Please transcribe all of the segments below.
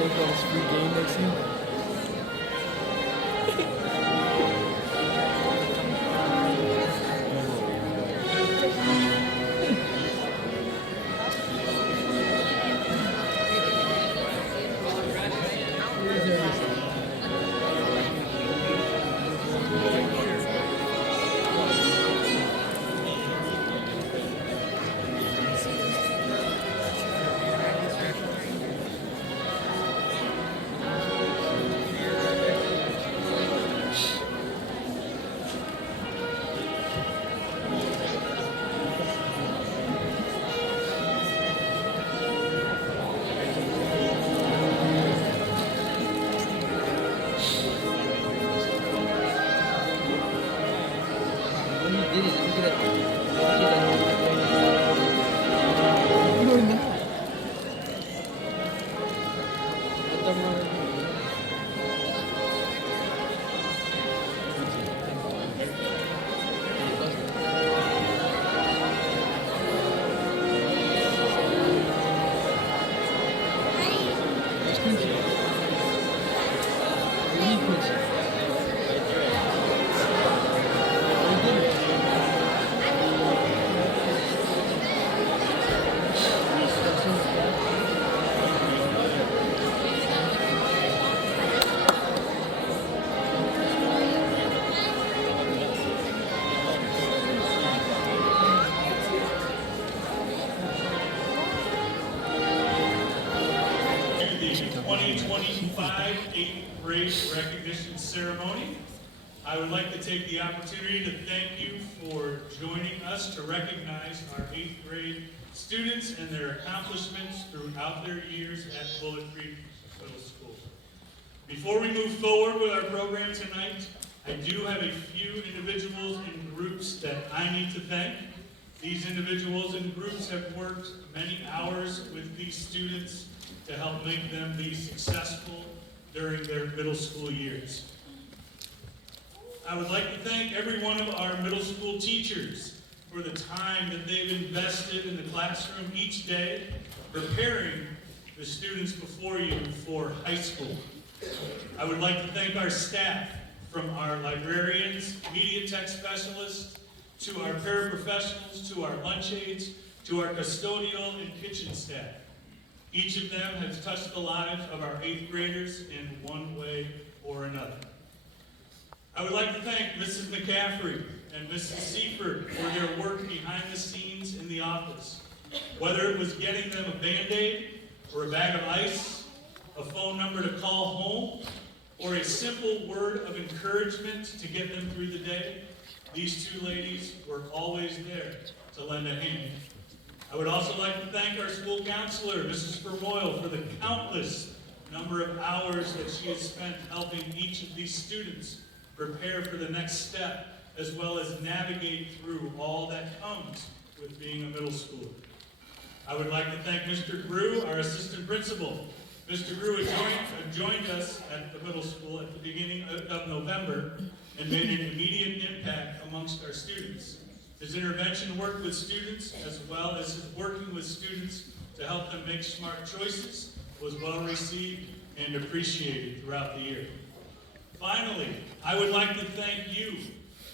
work on this free game next to you? The 2025 8th grade recognition ceremony. I would like to take the opportunity to thank you for joining us to recognize our 8th grade students and their accomplishments throughout their years at Bullet Creek Middle School. Before we move forward with our program tonight, I do have a few individuals and groups that I need to thank. These individuals and groups have worked many hours with these students to help make them be successful during their middle school years. I would like to thank every one of our middle school teachers for the time that they've invested in the classroom each day, preparing the students before you for high school. I would like to thank our staff, from our librarians, media tech specialists, to our paraprofessionals, to our lunch aides, to our custodial and kitchen staff. Each of them has touched the lives of our 8th graders in one way or another. I would like to thank Mrs. McCaffrey and Mrs. Seaford for their work behind the scenes in the office. Whether it was getting them a Band-Aid or a bag of ice, a phone number to call home, or a simple word of encouragement to get them through the day, these two ladies were always there to lend a hand. I would also like to thank our school counselor, Mrs. Fermoyle, for the countless number of hours that she has spent helping each of these students prepare for the next step, as well as navigate through all that comes with being a middle schooler. I would like to thank Mr. Grew, our assistant principal. Mr. Grew joined us at the middle school at the beginning of November and made an immediate impact amongst our students. His intervention work with students, as well as his working with students to help them make smart choices, was well received and appreciated throughout the year. Finally, I would like to thank you,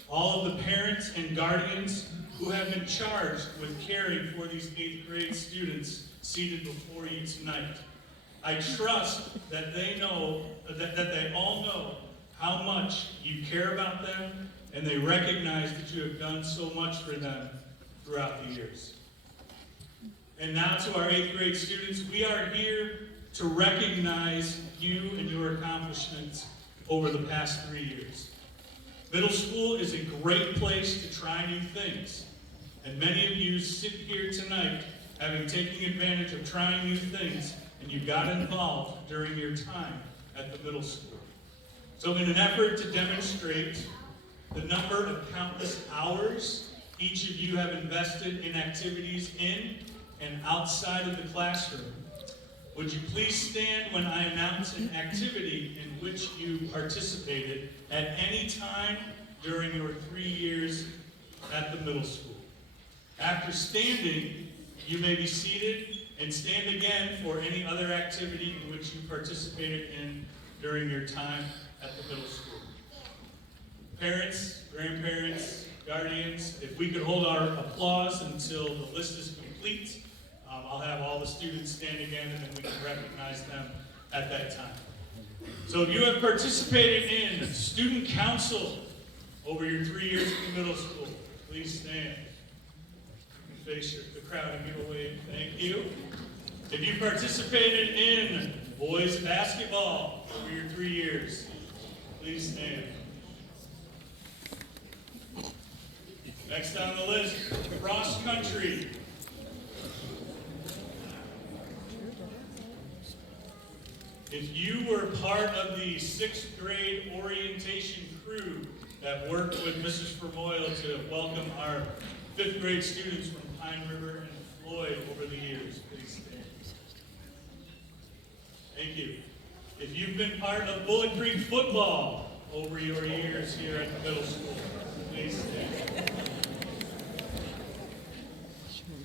all of the parents and guardians who have been charged with caring for these 8th grade students seated before you tonight. I trust that they know, that they all know how much you care about them, and they recognize that you have done so much for them throughout the years. And now to our 8th grade students, we are here to recognize you and your accomplishments over the past 3 years. Middle school is a great place to try new things, and many of you sit here tonight having taken advantage of trying new things, and you got involved during your time at the middle school. So in an effort to demonstrate the number of countless hours each of you have invested in activities in and outside of the classroom, would you please stand when I announce an activity in which you participated at any time during your 3 years at the middle school. After standing, you may be seated, and stand again for any other activity in which you participated in during your time at the middle school. Parents, grandparents, guardians, if we could hold our applause until the list is complete, I'll have all the students stand again and then we can recognize them at that time. So if you have participated in student council over your 3 years in the middle school, please stand. You can face the crowd and give a wave. Thank you. If you participated in boys basketball over your 3 years, please stand. Next on the list, cross country. If you were part of the 6th grade orientation crew that worked with Mrs. Fermoyle to welcome our 5th grade students from Pine River and Floyd over the years, please stand. Thank you. If you've been part of Bullet Creek football over your years here at the middle school, please stand.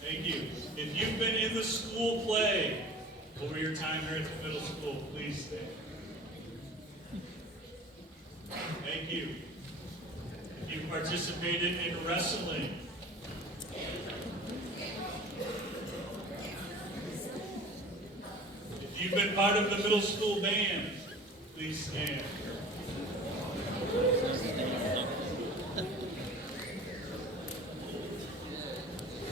Thank you. If you've been in the school play over your time here at the middle school, please stand. Thank you. If you participated in wrestling, if you've been part of the middle school band, please stand.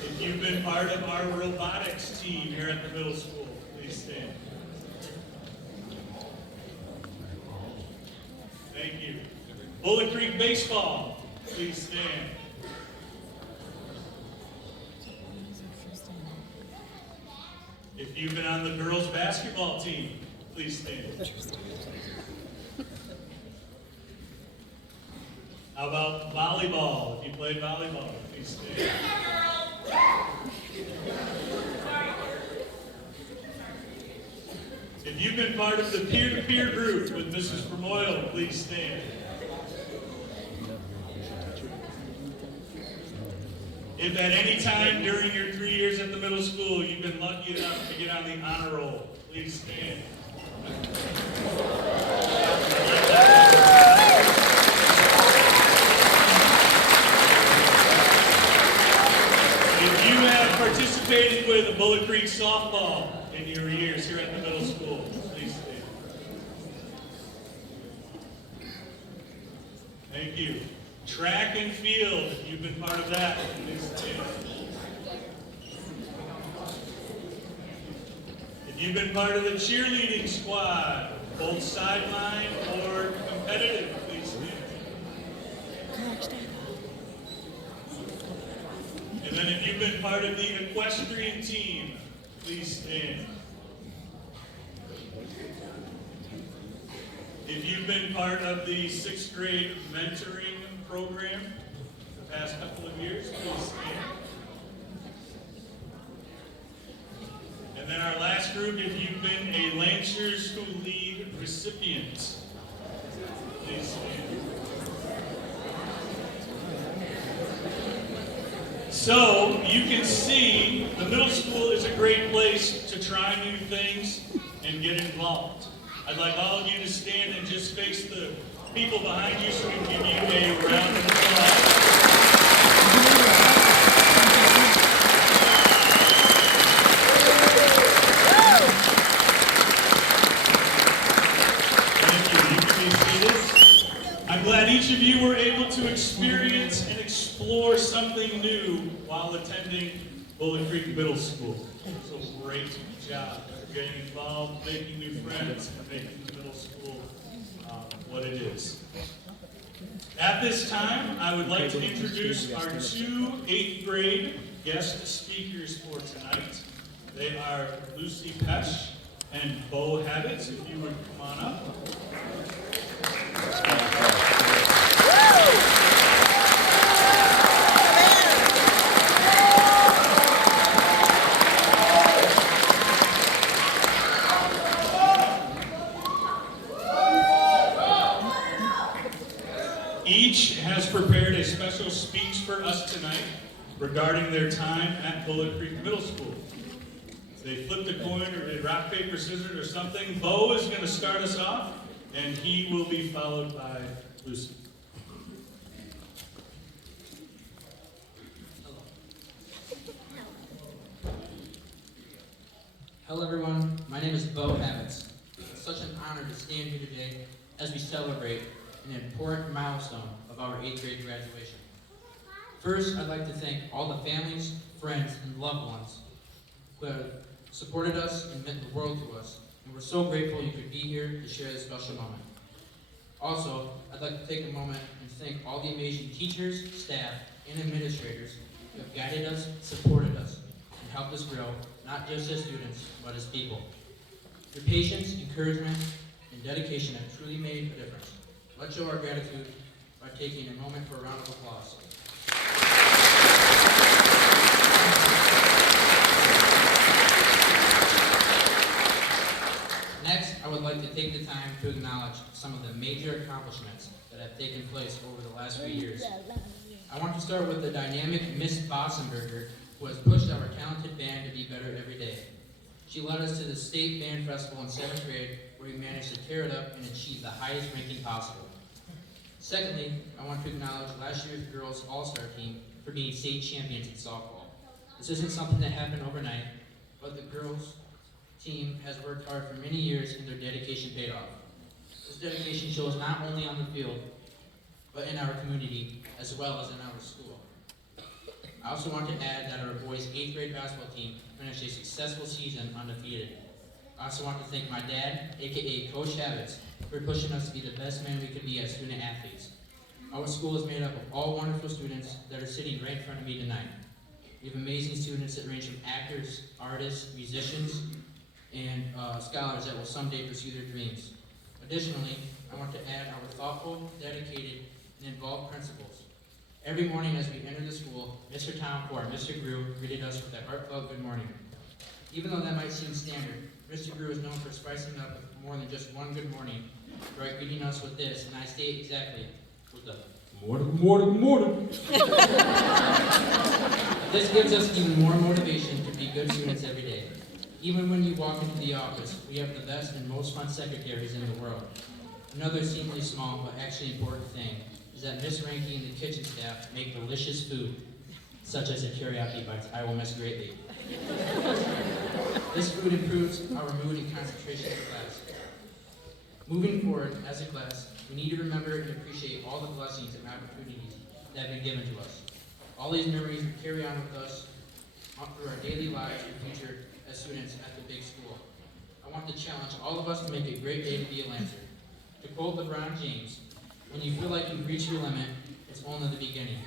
If you've been part of our robotics team here at the middle school, please stand. Thank you. Bullet Creek baseball, please stand. If you've been on the girls basketball team, please stand. How about volleyball? If you played volleyball, please stand. If you've been part of the peer-to-peer group with Mrs. Fermoyle, please stand. If at any time during your 3 years at the middle school you've been lucky enough to get on the honor roll, please stand. If you have participated with a Bullet Creek softball in your years here at the middle school, please stand. Thank you. Track and field, if you've been part of that, please stand. If you've been part of the cheerleading squad, both sideline or competitive, please stand. And then if you've been part of the equestrian team, please stand. If you've been part of the 6th grade mentoring program the past couple of years, please stand. And then our last group, if you've been a Lancers Who Lead recipient, please stand. So you can see the middle school is a great place to try new things and get involved. I'd like all of you to stand and just face the people behind you so we can give you a round of applause. Thank you. You can be seated. I'm glad each of you were able to experience and explore something new while attending Bullet Creek Middle School. So great job getting involved, making new friends, and making the middle school what it is. At this time, I would like to introduce our 2 8th grade guest speakers for tonight. They are Lucy Pesh and Bo Habits, if you would come on up. Each has prepared a special speech for us tonight regarding their time at Bullet Creek Middle School. they flipped a coin or did rock, paper, scissors or something. Bo is going to start us off, and he will be followed by Lucy. Hello everyone, my name is Bo Habits. It's such an honor to stand here today as we celebrate an important milestone of our 8th grade graduation. First, I'd like to thank all the families, friends, and loved ones who have supported us and meant the world to us, and we're so grateful you could be here to share this special moment. Also, I'd like to take a moment and thank all the amazing teachers, staff, and administrators who have guided us, supported us, and helped us grow, not just as students, but as people. Your patience, encouragement, and dedication have truly made a difference. Let's show our gratitude by taking a moment for a round of applause. Next, I would like to take the time to acknowledge some of the major accomplishments that have taken place over the last few years. I want to start with the dynamic Miss Bossenberger, who has pushed our talented band to be better every day. She led us to the State Band Festival in 7th grade, where we managed to tear it up and achieve the highest ranking possible. Secondly, I want to acknowledge last year's girls all-star team for being state champions in softball. This isn't something that happened overnight, but the girls team has worked hard for many years and their dedication paid off. This dedication shows not only on the field, but in our community, as well as in our school. I also want to add that our boys' 8th grade basketball team finished a successful season undefeated. I also want to thank my dad, aka Coach Habits, for pushing us to be the best man we could be as student athletes. Our school is made up of all wonderful students that are sitting right in front of me tonight. We have amazing students that range from actors, artists, musicians, and scholars that will someday pursue their dreams. Additionally, I want to add our thoughtful, dedicated, and involved principals. Every morning as we enter the school, Mr. Towncore and Mr. Grew greeted us with a heartfelt good morning. Even though that might seem standard, Mr. Grew is known for spicing it up with more than just one good morning, right, greeting us with this, and I state exactly, with the morning. This gives us even more motivation to be good students every day. Even when you walk into the office, we have the best and most fun secretaries in the world. Another seemingly small but actually important thing is that Miss Ranky and the kitchen staff make delicious food, such as the teriyaki bites I will miss greatly. This food improves our mood and concentration in class. Moving forward, as a class, we need to remember and appreciate all the blessings and opportunities that have been given to us. All these memories will carry on with us through our daily lives and future as students at the big school. I want to challenge all of us to make a great day to be a Lancer. To quote LeBron James, when you feel like you've reached your limit, it's only the beginning.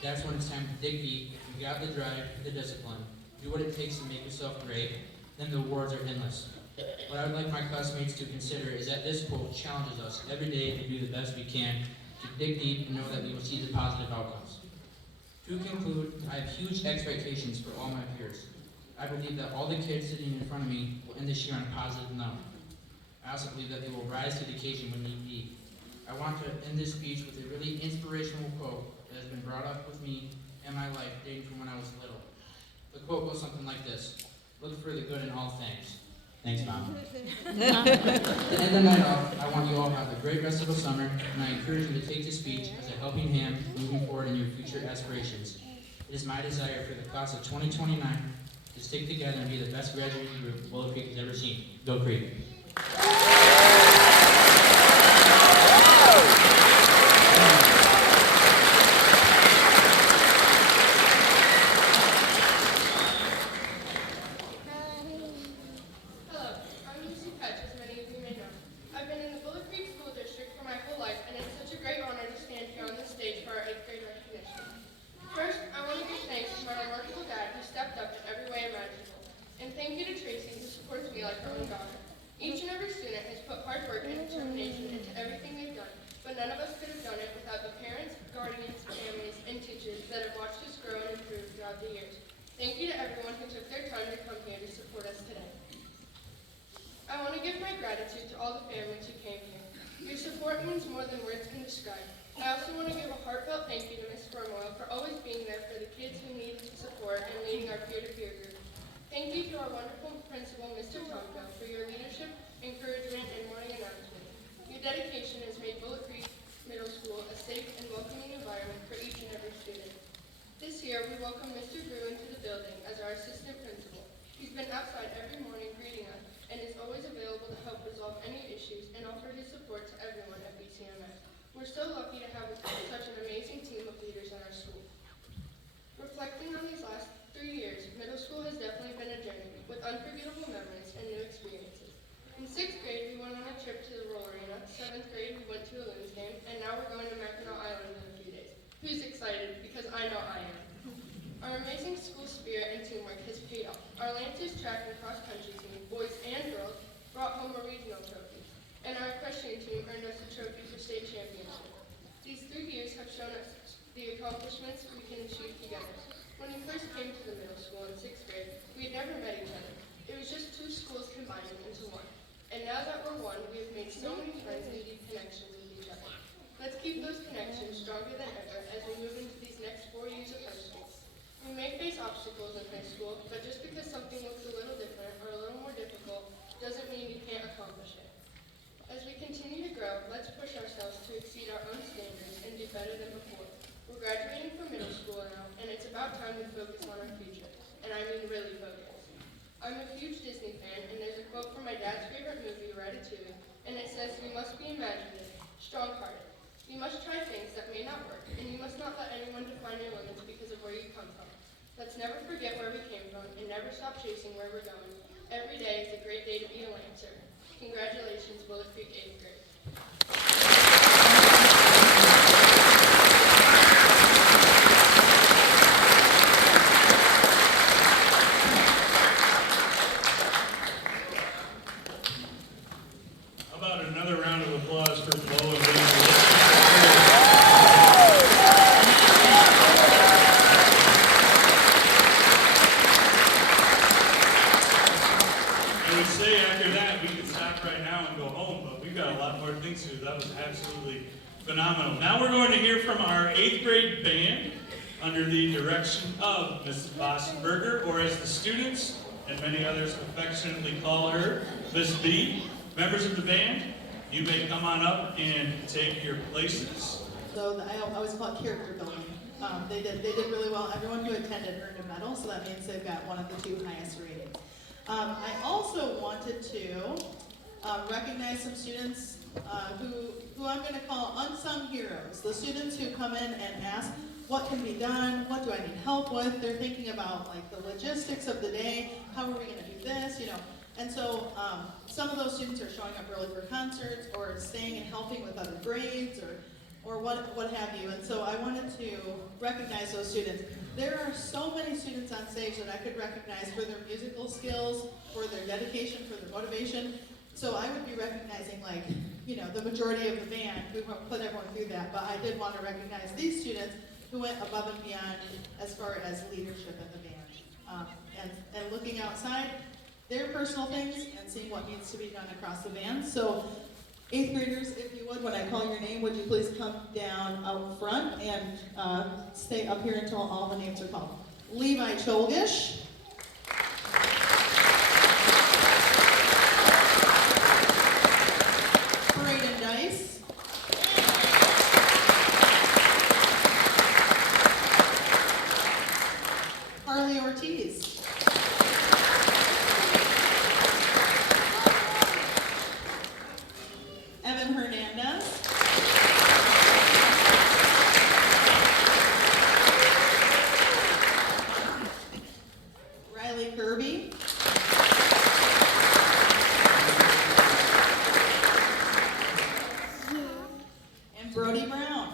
That's when it's time to dig deep, you got the drive, the discipline, do what it takes to make yourself great, then the rewards are endless. What I would like my classmates to consider is that this quote challenges us every day to do the best we can, to dig deep and know that we will see the positive outcomes. To conclude, I have huge expectations for all my peers. I believe that all the kids sitting in front of me will end this year on a positive note. I also believe that they will rise to the occasion when need be. I want to end this speech with a really inspirational quote that has been brought up with me in my life dating from when I was little. The quote goes something like this: look for the good in all things. Thanks, Mom. To end the night off, I want you all to have a great rest of the summer, and I encourage you to take this speech as a helping hand moving forward in your future aspirations. It is my desire for the class of 2029 to stick together and be the best graduating group Willow Creek has ever seen. Go Creek. Thank you to everyone who took their time to come here to support us today. I want to give my gratitude to all the families who came here. Your support means more than words can describe. I also want to give a heartfelt thank you to Ms. Firmoil for always being there for the kids who need support and leading our peer-to-peer group. Thank you to our wonderful principal, Mr. Tomko, for your leadership, encouragement, and morning announcement. Your dedication has made Bullet Creek Middle School a safe and welcoming environment for each and every student. This year, we welcome Mr. Grew into the building as our assistant principal. He's been outside every morning greeting us and is always available to help resolve any issues and offer his support to everyone at BCMS. We're so lucky to have such an amazing team of leaders in our school. Reflecting on these last 3 years, middle school has definitely been a journey with unforgettable memories and new experiences. In 6th grade, we went on a trip to the Roll Arena. 7th grade, we went to a Loons game, and now we're going to Mackinac Island in a few days. Who's excited? Because I know I am. Our amazing school spirit and teamwork has paid off. Our Lancers track and cross country team, boys and girls, brought home a regional trophy, and our equestrian team earned us a trophy for state championship. These 3 years have shown us the accomplishments we can achieve together. When we first came to the middle school in 6th grade, we had never met each other. It was just 2 schools combining into one. And now that we're one, we have made so many friends and deep connections with each other. Let's keep those connections stronger than ever as we move into these next 4 years of high school. We may face obstacles in high school, but just because something looks a little different or a little more difficult doesn't mean we can't accomplish it. As we continue to grow, let's push ourselves to exceed our own standards and do better than before. We're graduating from middle school now, and it's about time to focus on our future. And I mean really focus. I'm a huge Disney fan, and there's a quote from my dad's favorite movie, Ratatouille, and it says, "You must be imaginative, strong-hearted. You must try things that may not work, and you must not let anyone define your limits because of where you come from. Let's never forget where we came from, and never stop chasing where we're going. Every day is a great day to be a Lancer." Congratulations, Bullet Creek 8th grade. How about another round of applause for Bo and Bailey? I would say after that we could stop right now and go home, but we've got a lot more things to do. That was absolutely phenomenal. Now we're going to hear from our 8th grade band under the direction of Mrs. Bossenberger, or as the students and many others affectionately call her, Miss B. Members of the band, you may come on up and take your places. So I always call it character building. They did really well. Everyone who attended earned a medal, so that means they've got one of the 2 highest ratings. I also wanted to recognize some students who I'm going to call unsung heroes. The students who come in and ask, what can be done? What do I need help with? They're thinking about like the logistics of the day. How are we going to do this? And so some of those students are showing up early for concerts or staying and helping with other grades or what have you. And so I wanted to recognize those students. There are so many students on stage that I could recognize for their musical skills, for their dedication, for their motivation. So I would be recognizing the majority of the band. We won't put everyone through that, but I did want to recognize these students who went above and beyond as far as leadership in the band. And looking outside their personal things and seeing what needs to be done across the band. So 8th graders, if you would, when I call your name, would you please come down out front and stay up here until all the names are called. Levi Cholgish. Braden Dice. Harley Ortiz. Evan Hernandez. Riley Kirby. And Brody Brown.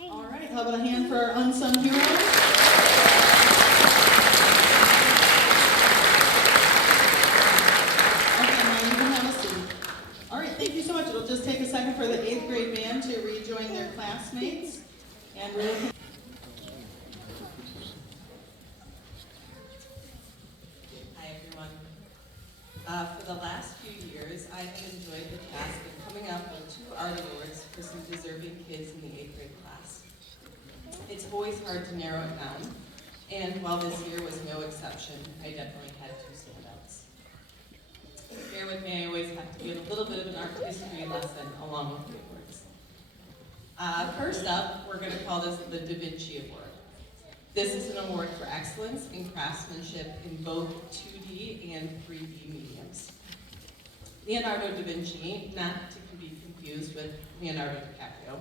All right, how about a hand for our unsung heroes? Okay, now you can have a seat. All right, thank you so much. It'll just take a second for the 8th grade band to rejoin their classmates. And we'll Hi, everyone. For the last few years, I've been enjoying it's always hard to narrow it down, and while this year was no exception, I definitely had two standouts. Bear with me, I always have to give a little bit of an art history lesson along with the awards. First up, we're going to call this the Da Vinci Award. This is an award for excellence in craftsmanship in both 2D and 3D mediums. Leonardo da Vinci, not to be confused with Leonardo DiCaprio,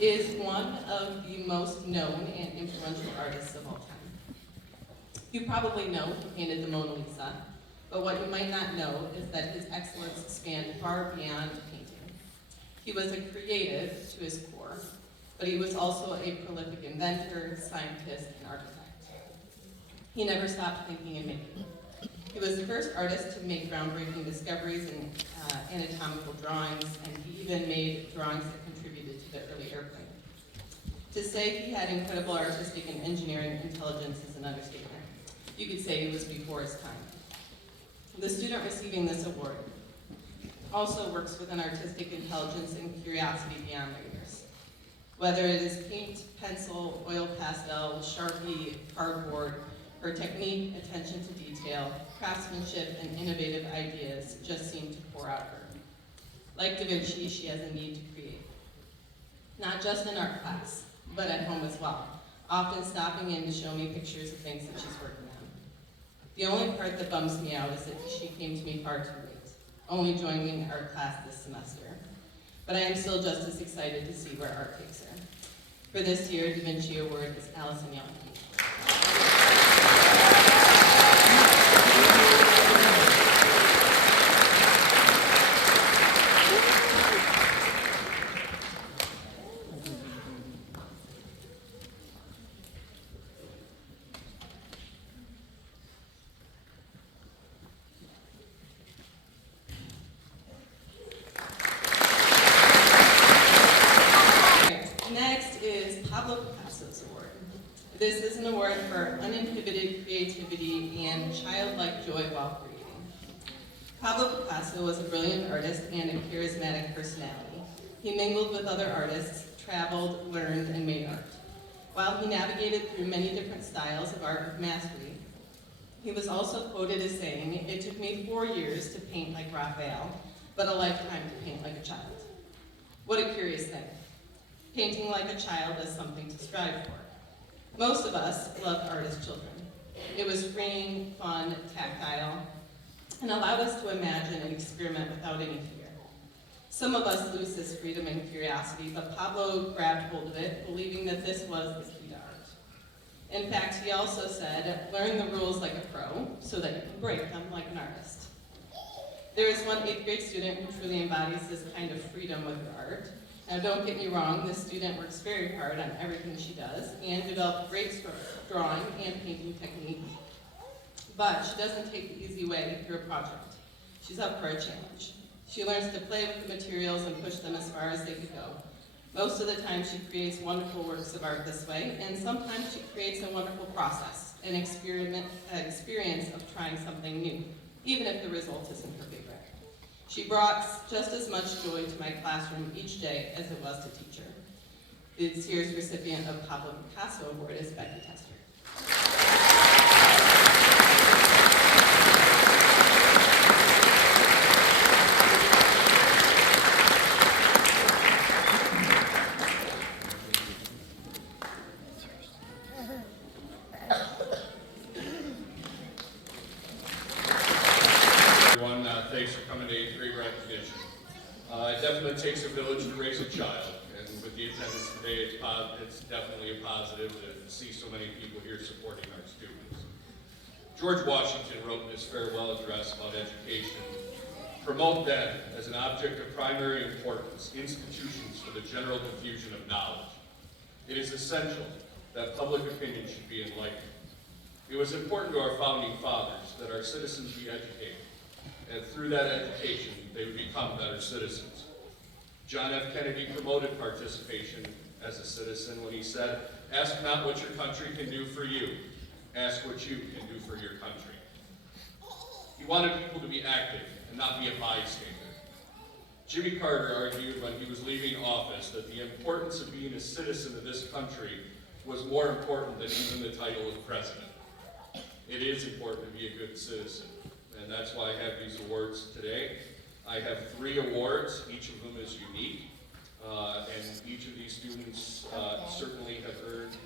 is one of the most known and influential artists of all time. You probably know he painted the Mona Lisa, but what you might not know is that his excellence spanned far beyond painting. He was a creative to his core, but he was also a prolific inventor, scientist, and architect. He never stopped thinking and making. He was the first artist to make groundbreaking discoveries in anatomical drawings, and he even made drawings that contributed to the early airplane. To say he had incredible artistic and engineering intelligence is an understatement. You could say he was before his time. The student receiving this award also works with an artistic intelligence and curiosity beyond their years. Whether it is paint, pencil, oil pastel, Sharpie, cardboard, her technique, attention to detail, craftsmanship, and innovative ideas just seem to pour out her. Like Da Vinci, she has a need to create. Not just in art class, but at home as well, often stopping in to show me pictures of things that she's working on. The only part that bums me out is that she came to me far too late, only joining art class this semester. But I am still just as excited to see where art takes her. For this year, Da Vinci Award is Allison Young. This is an award for uninhibited creativity and childlike joy while creating. Pablo Picasso was a brilliant artist and a charismatic personality. He mingled with other artists, traveled, learned, and made art. While he navigated through many different styles of art with mastery, he was also quoted as saying, "It took me 4 years to paint like Raphael, but a lifetime to paint like a child." What a curious thing. Painting like a child is something to strive for. Most of us loved art as children. It was freeing, fun, tactile, and allowed us to imagine and experiment without any fear. Some of us lose this freedom and curiosity, but Pablo grabbed hold of it, believing that this was the key to art. In fact, he also said, "Learn the rules like a pro so that you can break them like an artist." There is one 8th grade student who truly embodies this kind of freedom with her art. Now, don't get me wrong, this student works very hard on everything she does and developed great drawing and painting technique. But she doesn't take the easy way through a project. She's up for a challenge. She learns to play with the materials and push them as far as they could go. Most of the time, she creates wonderful works of art this way, and sometimes she creates a wonderful process, an experience of trying something new, even if the result isn't her favorite. She brought just as much joy to my classroom each day as it was to teach her. This year's recipient of Pablo Picasso Award is Becky Tester. Thanks for coming to 8th grade recognition. It definitely takes a village to raise a child, and with the attendance today, it's definitely a positive to see so many people here supporting our students. George Washington wrote in his farewell address about education, "Promote then, as an object of primary importance, institutions for the general diffusion of knowledge. It is essential that public opinion should be enlightened. It was important to our founding fathers that our citizens be educated, and through that education, they would become better citizens. John F. Kennedy promoted participation as a citizen when he said, 'Ask not what your country can do for you, ask what you can do for your country.' He wanted people to be active and not be a bystander. Jimmy Carter argued when he was leaving office that the importance of being a citizen of this country was more important than even the title of president. It is important to be a good citizen, and that's why I have these awards today. I have 3 awards, each of them is unique, and each of these students certainly have earned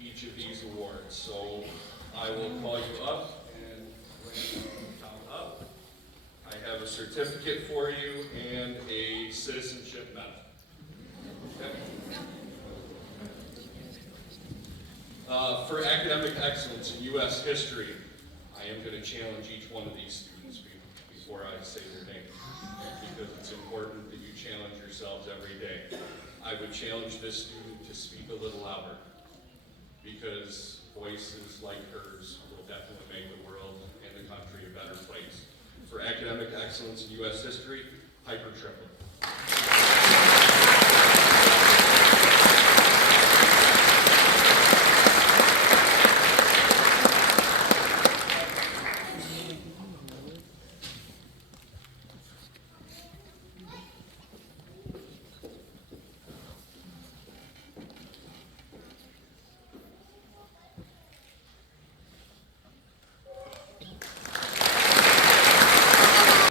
each of these awards. So I will call you up, and when you come up, I have a certificate for you and a citizenship medal. Okay. For academic excellence in U.S. history, I am going to challenge each one of these students before I say their name, because it's important that you challenge yourselves every day. I would challenge this student to speak a little louder, because voices like hers will definitely make the world and the country a better place. For academic excellence in U.S. history, Piper Triplett.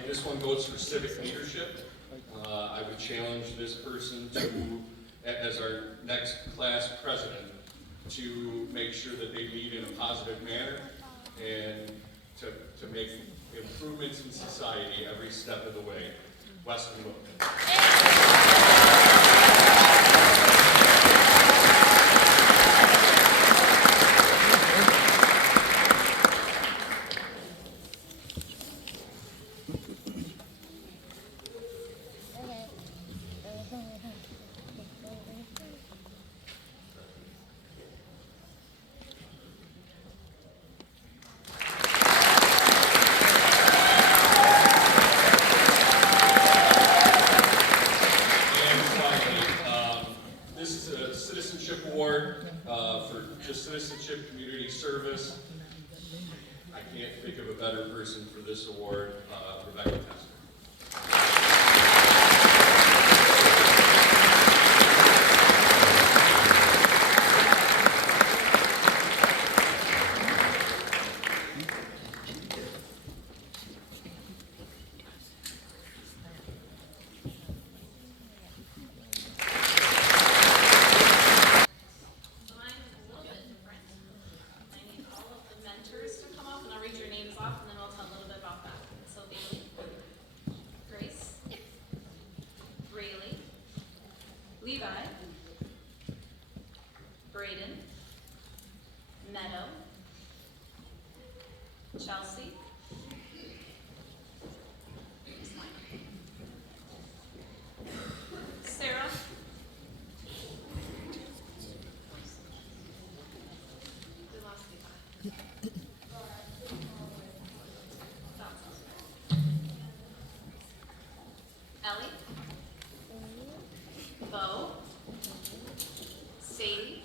This one goes for civic leadership. I would challenge this person to, as our next class president, to make sure that they lead in a positive manner and to make improvements in society every step of the way. Weston Wilkins. Citizenship Community Service. I can't think of a better person for this award, Rebecca Tester. Levi, Braden, Meadow, Chelsea, Sarah, we lost Levi. Ellie, Bo, Sadie,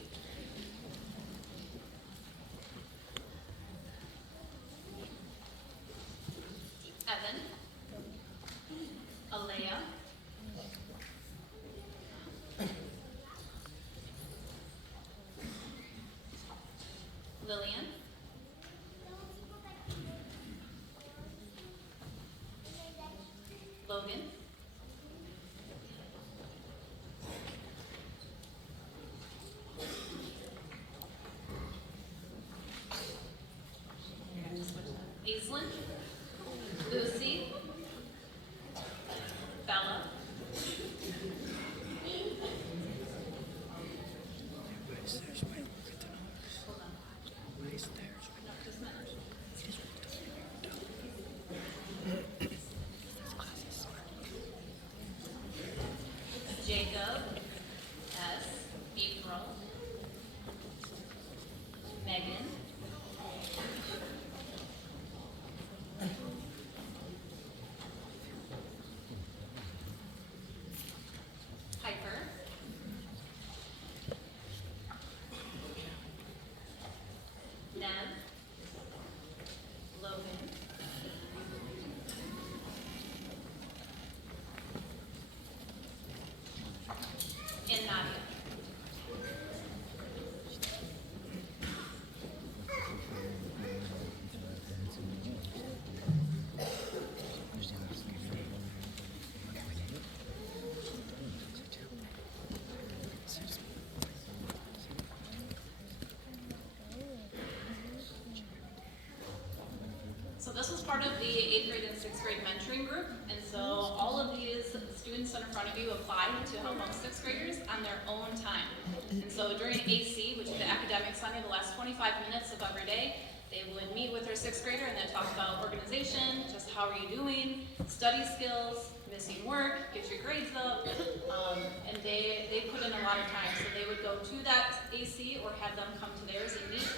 front of you apply to help out sixth graders on their own time. And so during AC, which is the academic Sunday, the last 25 minutes of every day, they would meet with their sixth grader and then talk about organization, just how are you doing, study skills, missing work, get your grades up, and they put in a lot of time. So they would go to that AC or have them come to theirs and meet.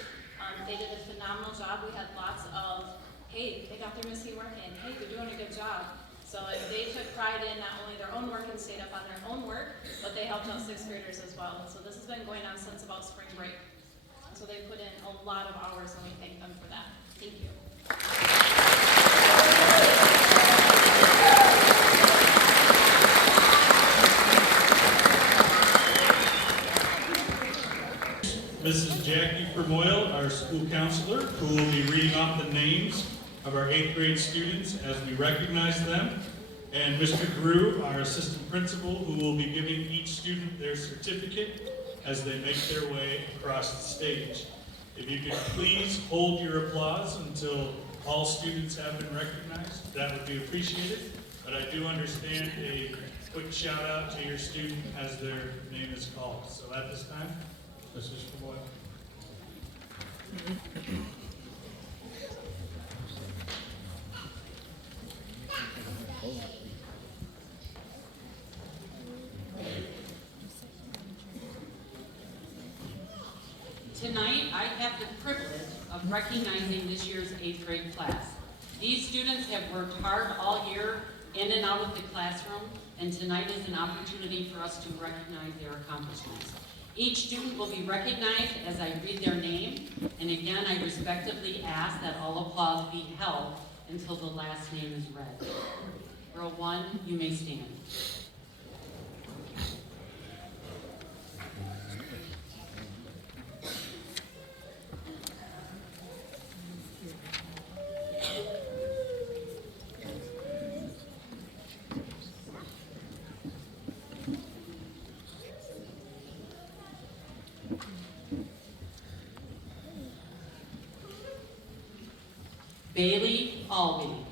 They did a phenomenal job. We had lots of, hey, they got their missing work in. Hey, they're doing a good job. So they took pride in not only their own work and stayed up on their own work, but they helped out sixth graders as well. And so this has been going on since about spring break. So they put in a lot of hours and we thank them for that. Thank you. Mrs. Jackie Permoyle, our school counselor, who will be reading off the names of our 8th grade students as we recognize them, and Mr. Drew, our assistant principal, who will be giving each student their certificate as they make their way across the stage. If you could please hold your applause until all students have been recognized, that would be appreciated. But I do understand a quick shout out to your student as their name is called. So at this time, Mrs. Permoyle. Tonight, I have the privilege of recognizing this year's 8th grade class. These students have worked hard all year in and out of the classroom, and tonight is an opportunity for us to recognize their accomplishments. Each student will be recognized as I read their name, and again, I respectfully ask that all applause be held until the last name is read. Row 1, you may stand. Bailey Albee.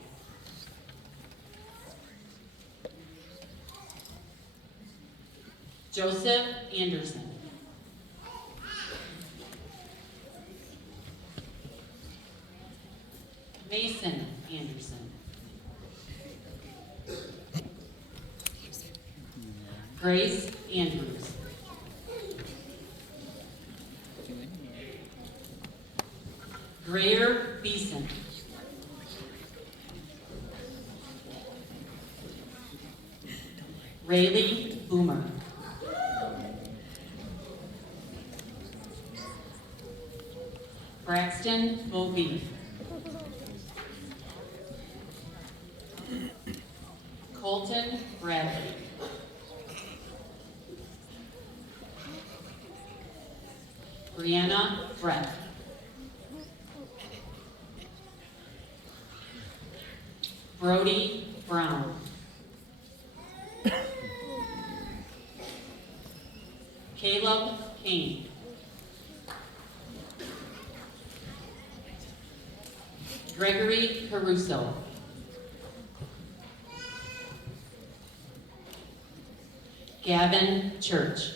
Joseph Anderson. Mason Anderson. Grace Andrews. Greer Beeson. Rayleigh Boomer. Braxton Bovee. Colton Bradley. Brianna Brett. Brody Brown. Caleb Kane. Gregory Caruso. Gavin Church.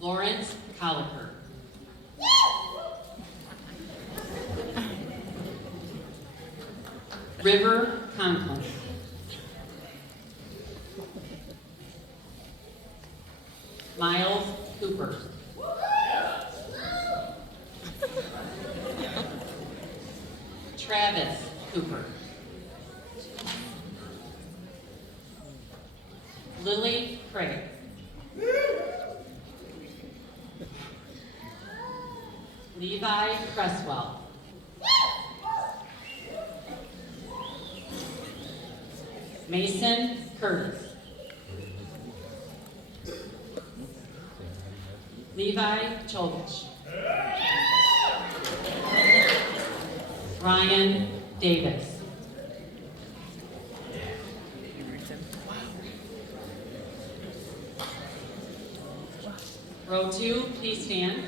Lawrence Colliker. River Conklin. Miles Cooper. Travis Cooper. Lily Craig. Levi Cresswell. Mason Curtis. Levi Chovich. Ryan Davis. Row 2, please stand.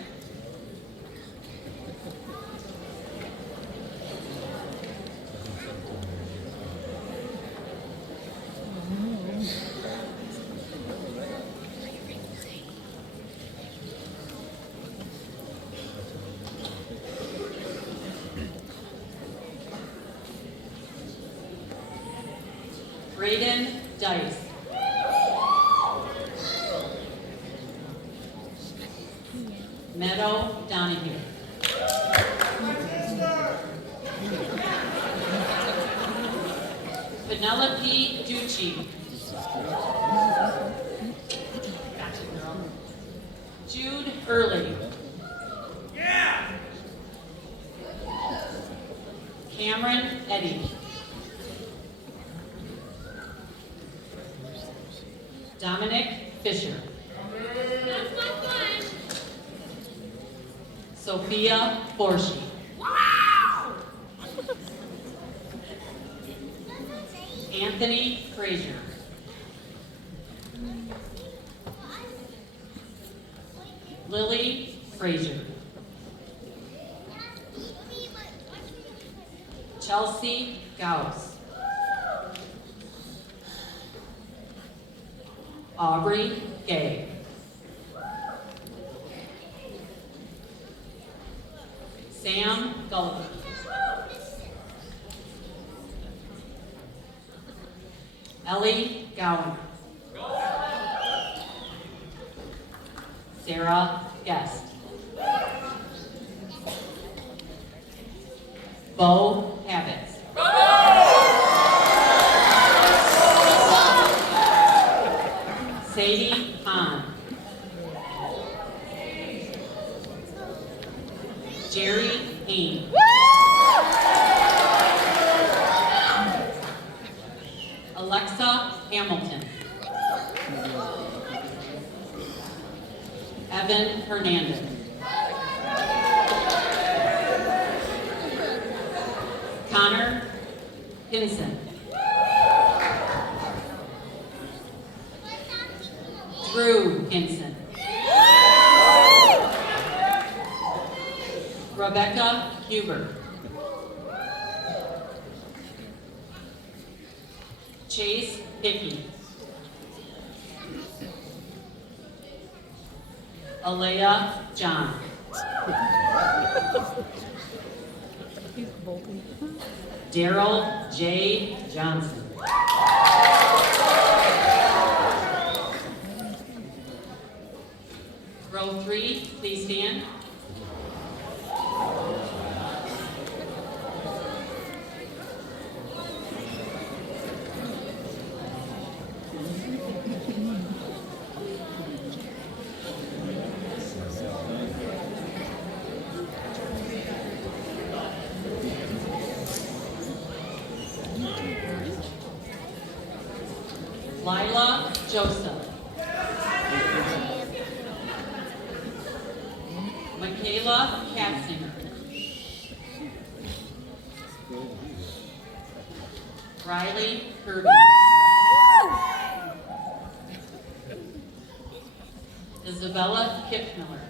Braden Dice. Meadow Donahue. Penelope Ducci. Gotcha, girl. Jude Early. Cameron Eddy. Dominic Fisher. Sophia Borshi. Anthony Frazier. Lily Frazier. Chelsea Gauss. Aubrey Gay. Sam Gulliver. Ellie Gowan. Sarah Guest. Bo Habits. Sadie Hahn. Jerry Hain. Alexa Hamilton. Evan Hernandez. Connor Hinson. Drew Hinson. Rebecca Huber. Chase Hickey. Alea John. Daryl J. Johnson. Row 3, please stand. Lila Joseph. Michaela Katzinger. Riley Kirby. Isabella Kipmiller.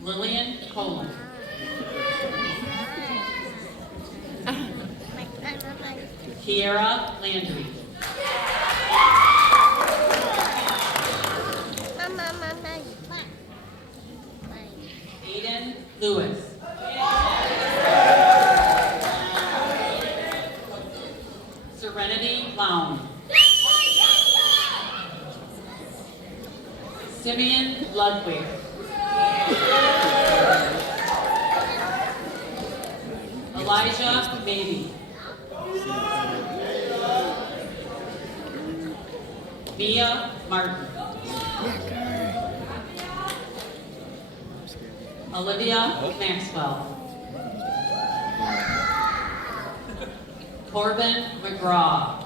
Lillian Coleman. Kiera Landry. Aiden Lewis. Serenity Lown. Simeon Ludwig. Elijah Mabey. Mia Martin. Olivia Maxwell. Corbin McGraw.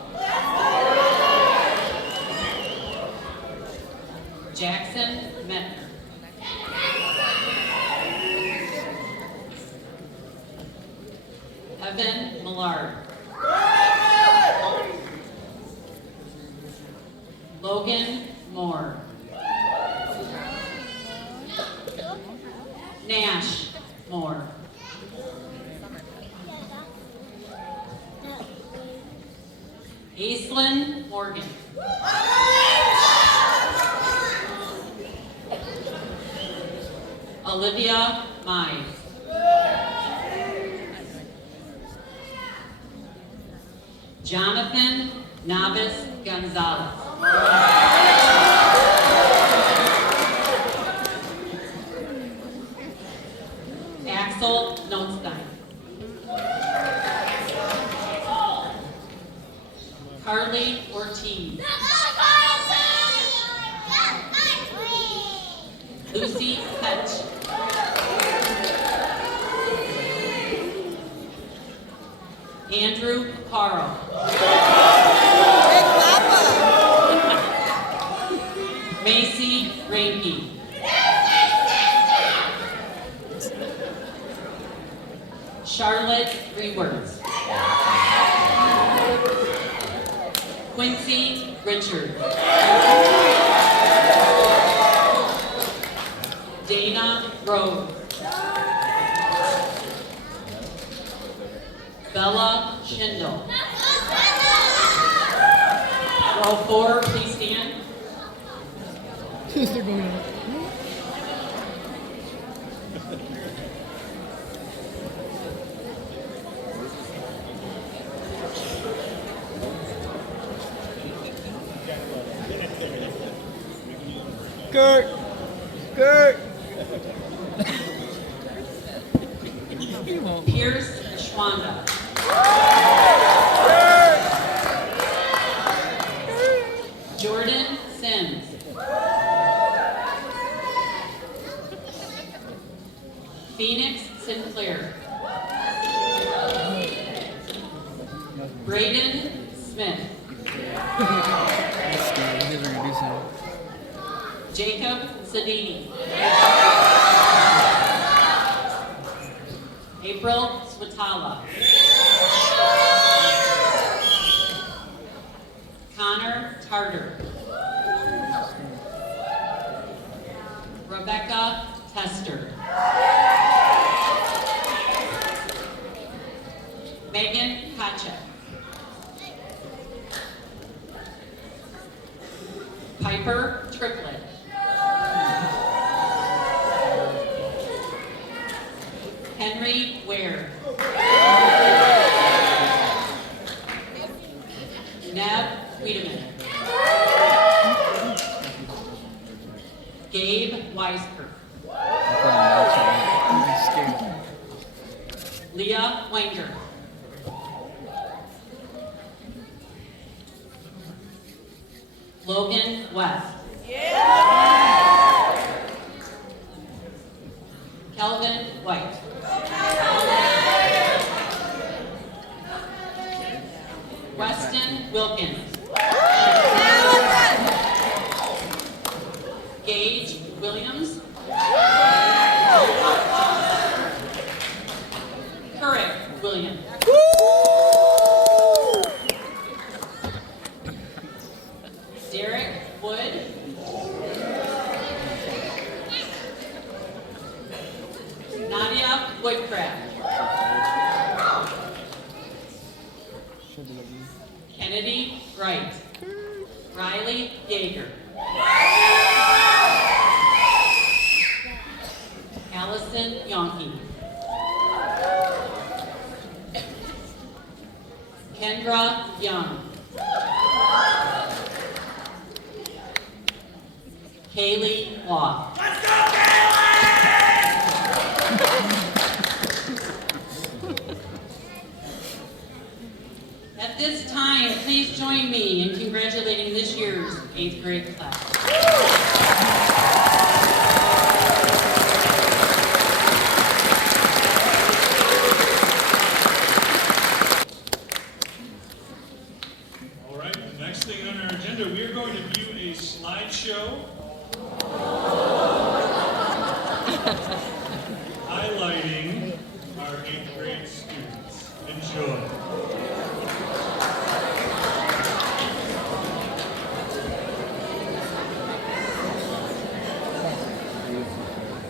Jackson Metner. Evan Millard. Logan Moore. Nash Moore. Aislinn Morgan. Olivia Mize. Jonathan Navas Gonzalez. Axel Notstein. Carly Ortiz. Lucy Petch. Andrew Carl. Macy Reinke. Charlotte Rewords. Quincy Richard. Dana Rose. Bella Schindel. Row 4, please stand. Kurt! Kurt! Pierce Schwanda. Jordan Sims. Phoenix Sinclair. Braden Smith. Jacob Sedini. April Swatala. Connor Tarter. Rebecca Tester. Megan Kachek. Piper Triplett. Henry Ware. Neb Wiedemann. Gabe Weiskirk. Leah Wenger. Logan West. Kelvin White. Weston Wilkins. Gage Williams. Couric Williams. Derek Wood. Nadia Woodcraft. Kennedy Wright. Riley Yeager. Allison Yonke. Kendra Young. Kaylee Law. At this time, please join me in congratulating this year's 8th grade class. All right, the next thing on our agenda, we are going to view a slideshow highlighting our 8th grade students. Enjoy.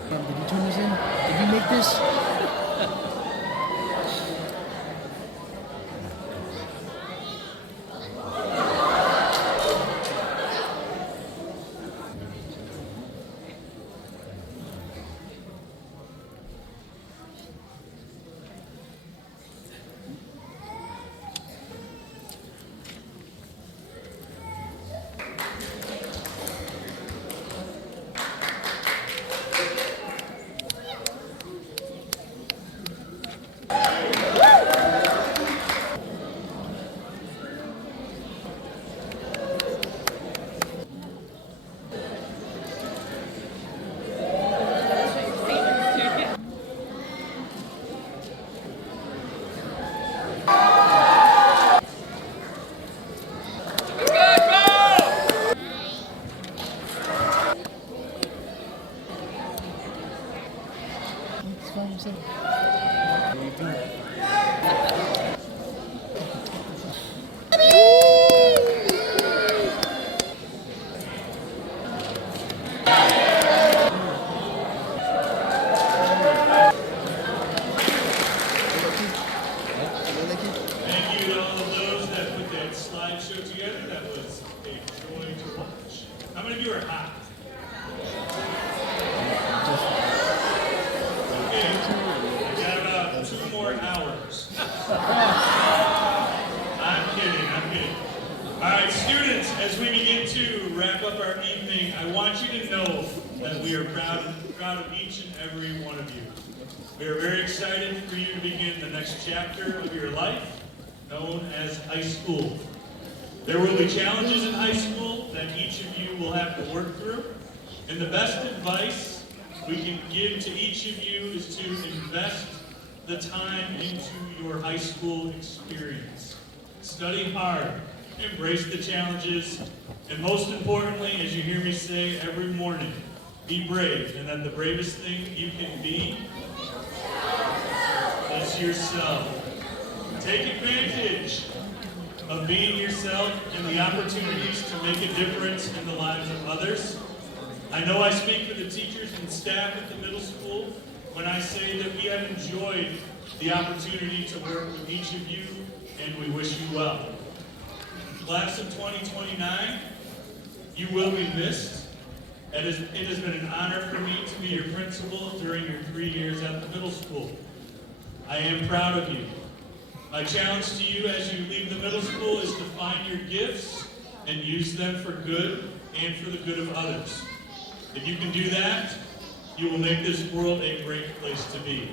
Did you turn this in? Did you make this? Listen. There you go. Thank you to all of those that put that slideshow together. That was a joy to watch. How many of you are hot? Okay, I got about 2 more hours. I'm kidding. All right, students, as we begin to wrap up our evening, I want you to know that we are proud of each and every one of you. We are very excited for you to begin the next chapter of your life, known as high school. There will be challenges in high school that each of you will have to work through. And the best advice we can give to each of you is to invest the time into your high school experience. Study hard, embrace the challenges, and most importantly, as you hear me say every morning, be brave, and that the bravest thing you can be is yourself. Take advantage of being yourself and the opportunities to make a difference in the lives of others. I know I speak for the teachers and staff at the middle school when I say that we have enjoyed the opportunity to work with each of you, and we wish you well. Class of 2029, you will be missed. It has been an honor for me to be your principal during your 3 years at the middle school. I am proud of you. My challenge to you as you leave the middle school is to find your gifts and use them for good and for the good of others. If you can do that, you will make this world a great place to be.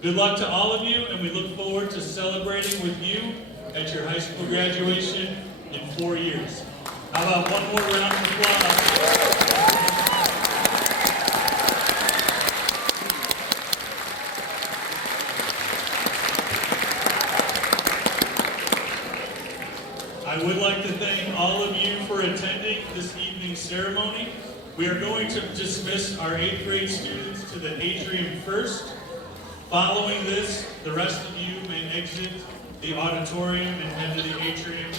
Good luck to all of you, and we look forward to celebrating with you at your high school graduation in 4 years. How about one more round of applause? I would like to thank all of you for attending this evening's ceremony. We are going to dismiss our 8th grade students to the atrium first. Following this, the rest of you may exit the auditorium and head to the atrium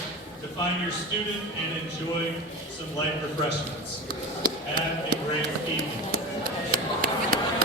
to find your student and enjoy some light refreshments. Have a great evening.